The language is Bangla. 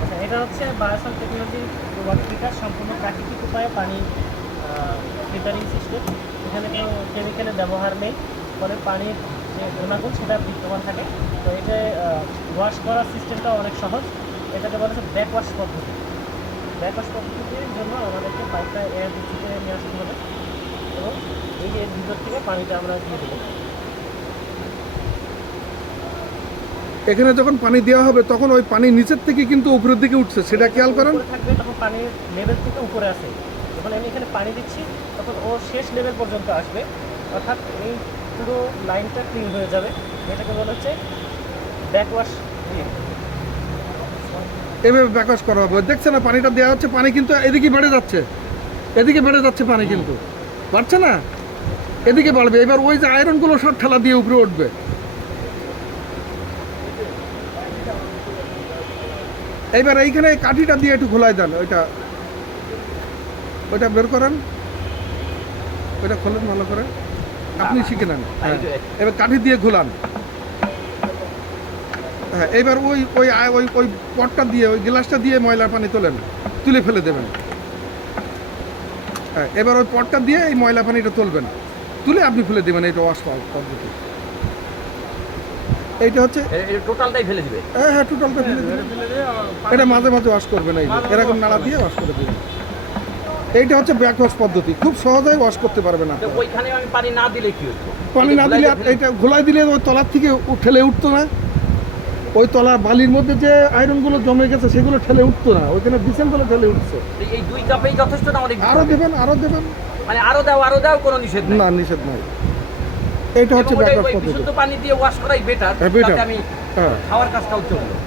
আচ্ছা এটা হচ্ছে বায়োসল টেকনোলজি ওয়াটার সম্পূর্ণ প্রাকৃতিক উপায়ে পানি ফিল্টারিং সিস্টেম এখানে কোনো কেমিক্যালের ব্যবহার নেই, ফলে পানির যে গুণাগুণ সেটা বিদ্যমান থাকে। তো এটা ওয়াশ করার সিস্টেমটা অনেক সহজ। এটাকে বলা হচ্ছে ব্যাক পদ্ধতি। ব্যাক পদ্ধতির জন্য আমাদেরকে পাইপটা এর ভিতরে নিয়ে আসতে হবে। এবং এই যে ভিতর থেকে পানিটা আমরা দিয়ে দেবো। এখানে যখন পানি দেওয়া হবে তখন ওই পানি নিচের থেকে কিন্তু উপরের দিকে উঠছে। সেটা খেয়াল করেন। থাকবে তখন পানির লেভেল থেকে উপরে আসে যখন আমি এখানে পানি দিচ্ছি তখন ও শেষ লেভেল পর্যন্ত আসবে। অর্থাৎ এই পুরো লাইনটা ক্লিন হয়ে যাবে। এটাকে বলা হচ্ছে ব্যাকওয়াশ এভাবে ব্যাকওয়াশ করা হবে। দেখছে না পানিটা দেওয়া হচ্ছে পানি কিন্তু এদিকে বেড়ে যাচ্ছে। এদিকে বেড়ে যাচ্ছে পানি কিন্তু। বাড়ছে না? এদিকে বাড়বে। এবার ওই যে আয়রনগুলো সব ঠেলা দিয়ে উপরে উঠবে। এইবার এইখানে এই কাঠিটা দিয়ে একটু খোলাই দেন, ওইটা। ওইটা বের করেন। ওইটা খোলেন ভালো করে। আপনি শিখে নেন। হ্যাঁ। এবার কাঠি দিয়ে ঘোলান। হ্যাঁ এবার ওই ওই ওই ওই পটটা দিয়ে, ওই গ্লাসটা দিয়ে ময়লার পানি তোলেন, তুলে ফেলে দেবেন। হ্যাঁ এবার ওই পটটা দিয়ে এই ময়লা পানিটা তুলবেন। তুলে আপনি ফেলে দেবেন এটা ওয়াশ পদ্ধতি। এইটা হচ্ছে টোটালটাই ফেলে দিবে? হ্যাঁ হ্যাঁ টোটালটা ফেলে দেবেন এটা মাঝে মাঝে ওয়াশ করবেন এই যে, এরকম নাড়া দিয়ে ওয়াশ করে দেবেন। এইটা হচ্ছে ব্যাক ওয়াশ পদ্ধতি। খুব সহজেই ওয়াশ করতে তো আপনারা ওইখানে আমি পানি না দিলে কি হতো? পানি না দিলে এইটা ঘোলাই দিলে ওই তলার থেকে ঠেলে উঠতো না। ওই তলা বালির মধ্যে যে আয়রনগুলো জমে গেছে সেগুলো ঠেলে উঠতো না। ওইখানে বিশাল তলা ঠেলে উঠছে। এই- দুই কাপেই যথেষ্ট না আমাদের আরও দেবেন আরও দেবেন। মানে আরও দাও আরও দাও কোনো নিষেধ না নিষেধ নাই। এইটা হচ্ছে ওই পদ্ধতি। বিশুদ্ধ পানি দিয়ে ওয়াশ করাই বেটার তাতে better। আমি হ্যাঁ। খাওয়ার কাজটাও চলবে।